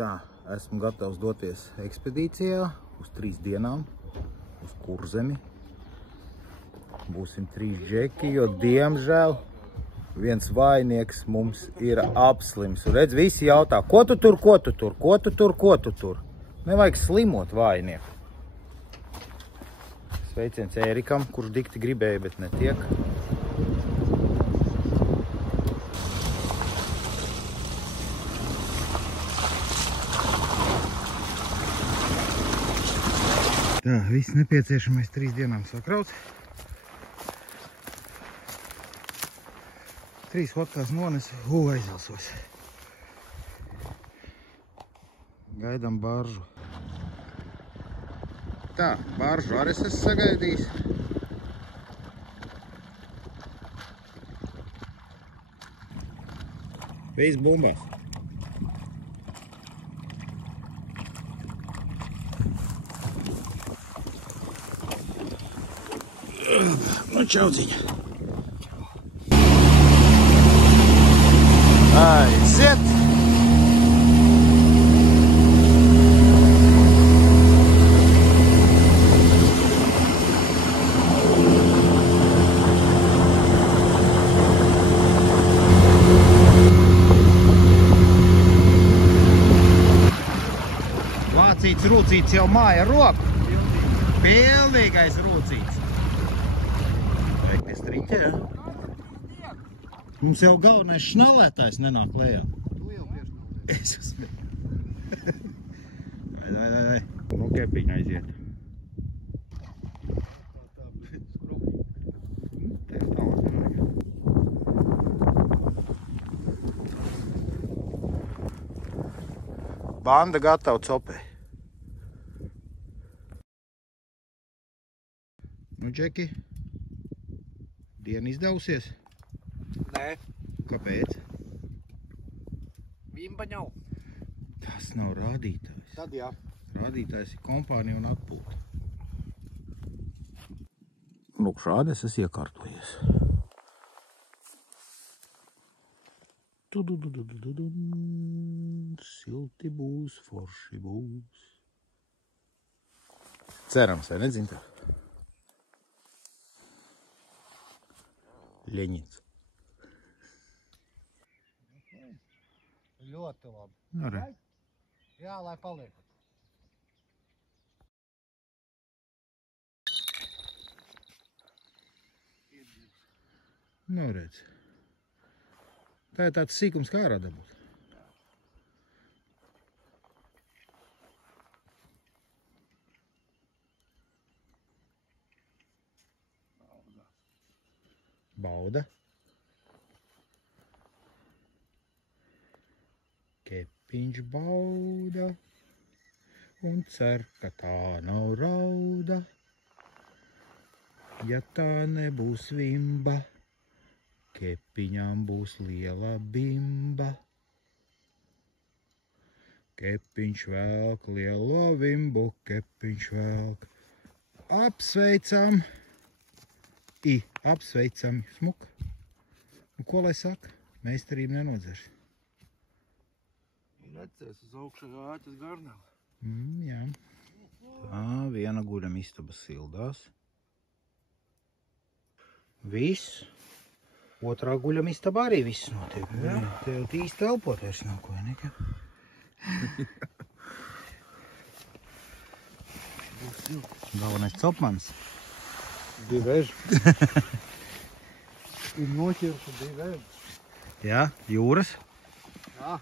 Tā, esmu gatavs doties ekspedīcijā uz 3 dienām uz Kurzemi. Būsim 3 džeki, jo diemžēl viens vainieks mums ir apslims. Un redz, visi jautā, ko tu tur, ko tu tur, ko tu tur, ko tu tur. Nevajag slimot vainieku. Sveiciens Ērikam, kurš dikti gribēja, bet netiek. Tā, viss nepieciešamais 3 dienām sakrauts. 3 hotkās nonesu, aizvilsos. Gaidām baržu. Tā, baržu arī es esmu sagaidījis. Viss bumbās. Nu, čauciņa. Aiziet! Vācīts rūcīts jau māja roku. Pilnīgais rūcīts. Striķē, ja? Mums jau galvenais šnalētājs nenāk lejā. Tu jau piešnalēji. Vai. Nu, kepiņa aiziet. Banda gatava copei. Nu, džeki. Diena izdevusies? Nē. Kāpēc? Vimba nav. Tas nav rādītājs. Tad jā. Rādītājs ir kompānija un atpūta. Lūk, šādi es esmu iekārtojies. Silti būs, forši būs. Cerams, vai nedzin tev? Ļeņins. Ļoti labi. Nu, re. Jā, lai paliek. Nu, redz. Tā ir tāds sīkums kā ārā dabūt. Bauda. Kepiņš bauda un cer, ka tā nav rauda. Ja tā nebūs vimba, kepiņām būs liela bimba. Kepiņš velk lielo vimbu, kepiņš velk. Apsveicam! Apsveicami, smuka. Nu, ko lai saka? Meistarība nenodzers. Necēs uz augšā āķis garnēl. Jā. Tā, viena guļam istaba sildās. Viss. Otrā guļam istaba arī viss notiek. Tev īsti elpot vairs nav ko, nekā? Galvenais copmans. 2 veži. Ir noķirši 2 veži. Jā, jūras. Jā.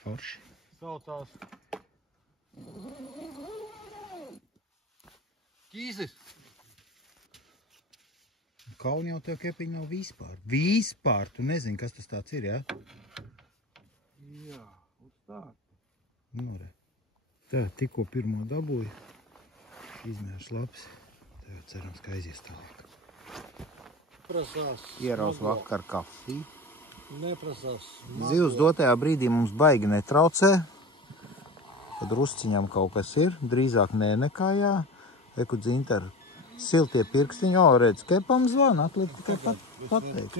Forši. Saucās Kīzis. Kauni jau tev kepiņi nav vispār. Vispār! Tu nezini, kas tas tāds ir, jā? Jā, uz tā. Nu, re. Tā, tikko pirmo dabūju. Izmērs labs. Tev cerams, ka aizies tālāk. Prasās. Ieraus vakar kafiju. Neprasās. Zivs dotajā brīdī mums baigi netraucē. Kad rusciņām kaut kas ir, drīzāk nē nekā jā. Eku Dzinter, siltie pirkstiņi, redz, kepam zvana, atliek tikai pateikt.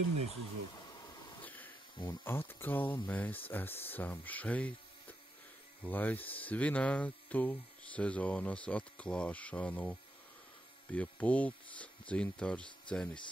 Un atkal mēs esam šeit, lai svinētu sezonas atklāšanu pie pults Dzintars Dzenis.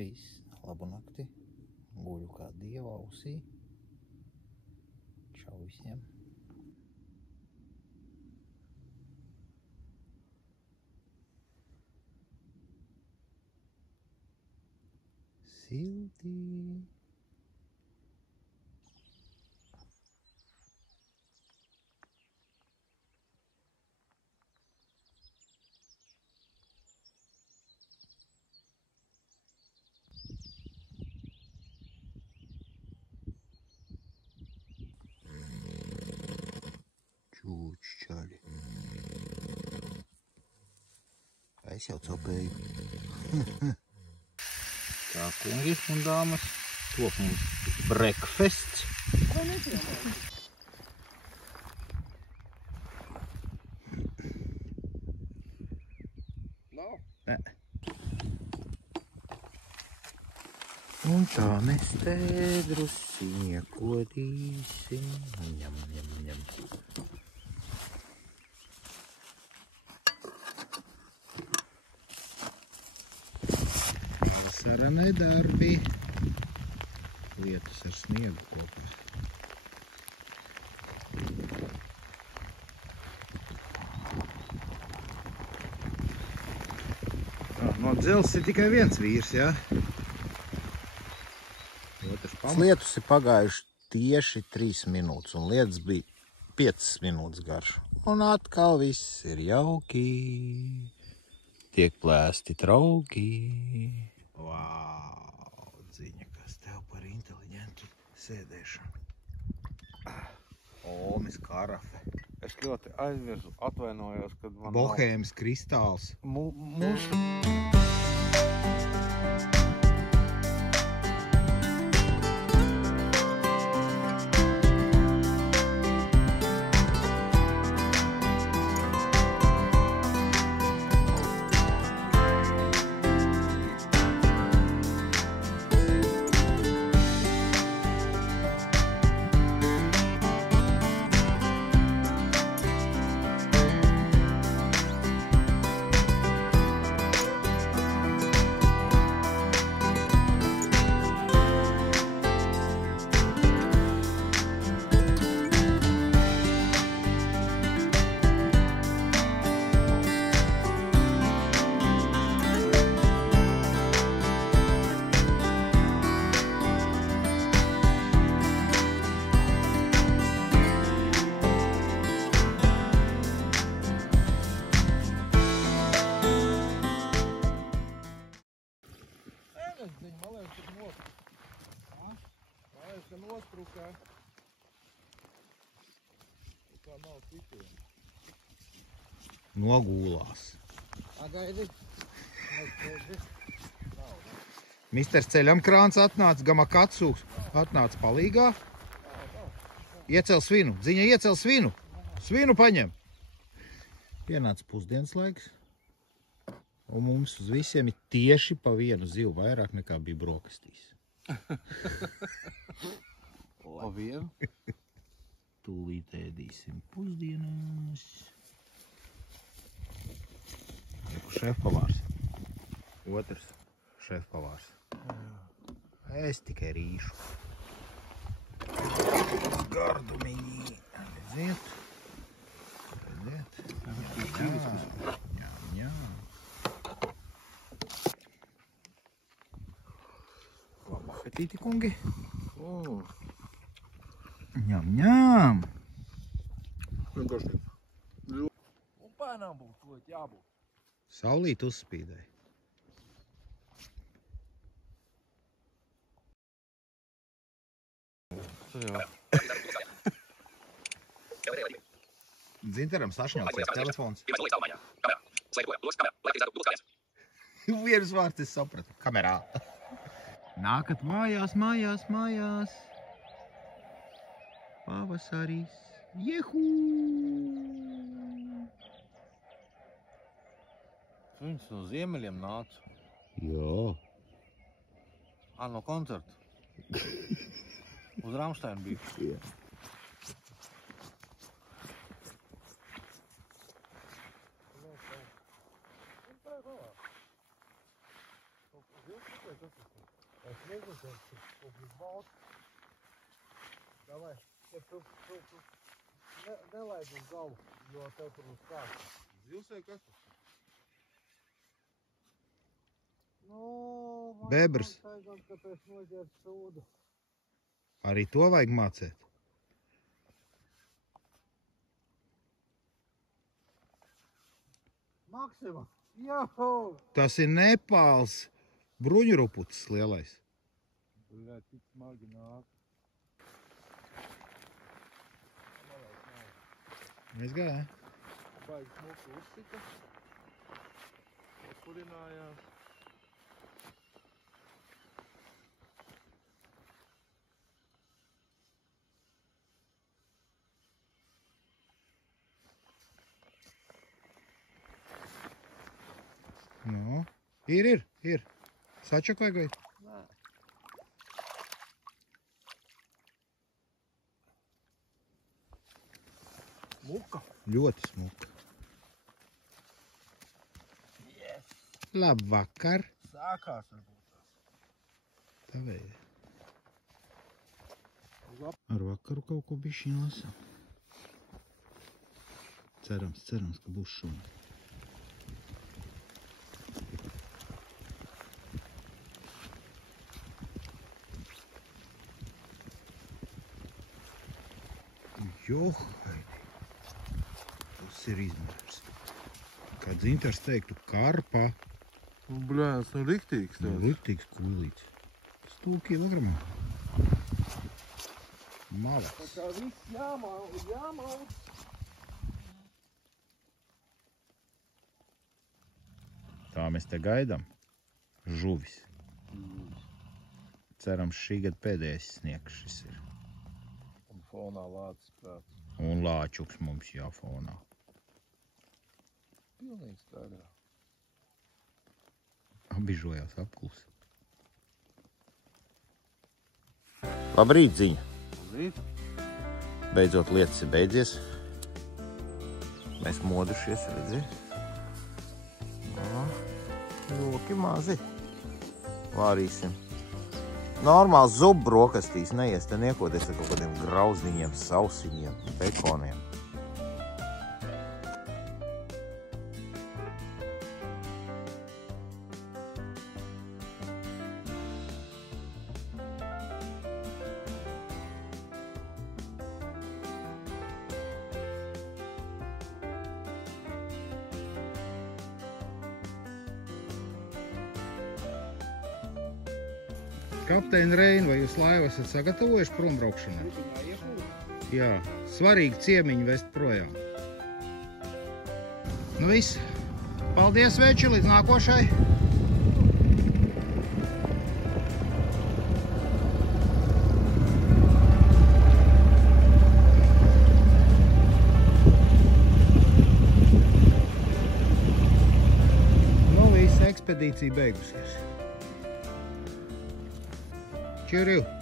Viss, labu nakti, guļu kā dieva ausī. Čau visiem. Silti. Čūčķaļi. Es jau copēju. Tā, kungi un dāmas, top mums breakfasts. Nē. Un tā mēs te drusiņa kodīsim. Ņem, ņem, ņem. Vasarane darbi. Lietas ar sniegu kopā. No dzels ir tikai viens vīrs, jā? Lietus ir pagājuši tieši 3 minūtes, un lietas bija 5 minūtes garš. Un atkal viss ir jauki. Tiek plēsti trauki. Vau, dziņa, kas tev par inteliģentu sēdēšanu. Omis karafe. Es ļoti aizvirzu, atvainojos, kad man Bohēmas kristāls. Mūsu... Es zinu, man liekas, ka nospruka. Man liekas, ka nospruka. Tā nav citiem. Nogūlās. Agaidi. Misters Ceļam krāns atnāca, Gamakatsu atnāca palīgā. Iecel svinu. Ziņa iecel svinu. Svinu paņem. Pienāca pusdienas laiks. Un mums uz visiem ir tieši pa vienu zivu vairāk nekā bija brokastīs. Pa vienu? Tūlīt ēdīsim pusdienās. Šefpavārs. Otrs šefpavārs. Es tikai rīšu. Gardumiņī. Redziet. Redziet. Jā. Labu apetīti, kungi. Ņam. Vienkārši. Un pēnām būtu jābūt. Saulīt uzspīdēja. Jā. Dzintaram sašņaucies telefons. Vienas vārds es sapratu. Kamerā. Nākat mājās. Pavasarīs. Jehu! Viņš no ziemeļiem nāca. Jā. No koncerta. Uz Ramsteinu bija. Jā. Davai, nelaid uz galu, jo tev tur uz kāds. Zivs vai kas? Bebrs. Tagad, ka tu esi noģērbs sūdu. Arī to vajag mācēt. Maksima! Joho! Tas ir Nepāls bruņurupucis lielais. Bļā, tik smagi nāk. Mēs gājām. Baigi smuku uzsika. Atpurinājās. Nu, ir. Sačakoja vai? Nē. Smuka. Ļoti smuka. Yes. Labvakar. Sākās varbūt. Tavēja. Ar vakaru kaut ko bišķi nosam. Cerams, ka būs šodien. Johaini. Tas ir izmērs. Kā Dzintars teiktu, karpa. Bļā, tas nav riktīgs tāds. Riktīgs kūlīts. 100 kilogramā. Malas. Tā kā viss jāmaut. Tā mēs te gaidām. Žuvis. Cerams, šī gada pēdējais sniegs šis ir. Un fonā lācis prāts. Un lāčuks mums jāfonā. Pilnīgi skaidrā. Abižojās apklusi. Labrīt, Ziņa. Labrīt. Beidzot lietas ir beidzies. Mēs modušies, redzi. Jūki mazi. Vārīsim. Normāls zubu brokastīs neies te niekoties ar kaut kādiem grauzniņiem, sausiņiem, bekoniem. Kapteini Reini, vai jūs laivu esat sagatavojuši prombraukšanai? Jā, svarīgi ciemiņu vest projām. Nu viss. Paldies, veči, līdz nākošai. Nu viss, ekspedīcija beigusies. Čuriju!